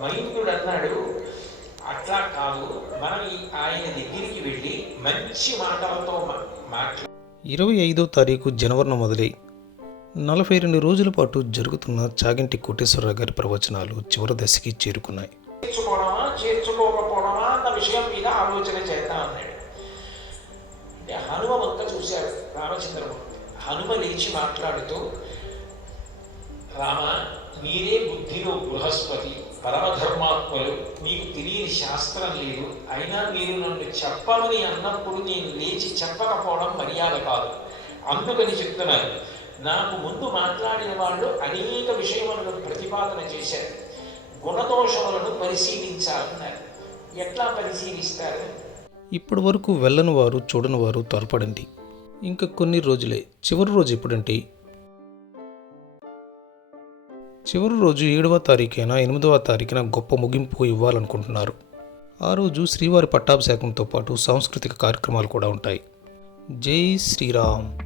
మైందుడు అన్నాడు అట్లా కాదు మనం ఆయన దగ్గరికి వెళ్ళి మంచి మాటలతో మాట్లా ఇరవై ఐదో తారీఖు జనవరిన మొదలై నలభై రెండు రోజుల పాటు జరుగుతున్న చాగంటి కోటేశ్వరరావు గారి ప్రవచనాలు చివరి దశకి చేరుకున్నాయి. చేర్చుకోవడమా చేర్చుకోకపోవడమా అన్న విషయం మీద ఆలోచన చేద్దాం అన్నాడు. అంటే హనుమ వంక చూశారు రామచంద్రమూర్తి హనుమ లేచి మాట్లాడుతూ రామ మీరే బుద్ధిలో బృహస్పతి పరమధర్మాత్మలు మీకు తెలియని శాస్త్రం లేదు. అయినా మీరు నన్ను చెప్పమని అన్నప్పుడు నేను లేచి చెప్పకపోవడం మర్యాద కాదు. అందుకని చెప్తున్నారు నాకు ముందు మాట్లాడిన వాళ్ళు అనేక విషయములను ప్రతిపాదన చేశారు. గుణదోషములను పరిశీలించాలన్నారు. ఎట్లా పరిశీలిస్తారు? ఇప్పటి వరకు వెళ్ళని వారు చూడని వారు త్వరపడండి. ఇంకా కొన్ని రోజులే. చివరి రోజు ఎప్పుడంటే చివరి రోజు ఏడవ తారీఖైన ఎనిమిదవ తారీఖున గొప్ప ముగింపు ఇవ్వాలనుకుంటున్నారు. ఆ రోజు శ్రీవారి పట్టాభిషేకంతో పాటు సాంస్కృతిక కార్యక్రమాలు కూడా ఉంటాయి. జై శ్రీరామ్.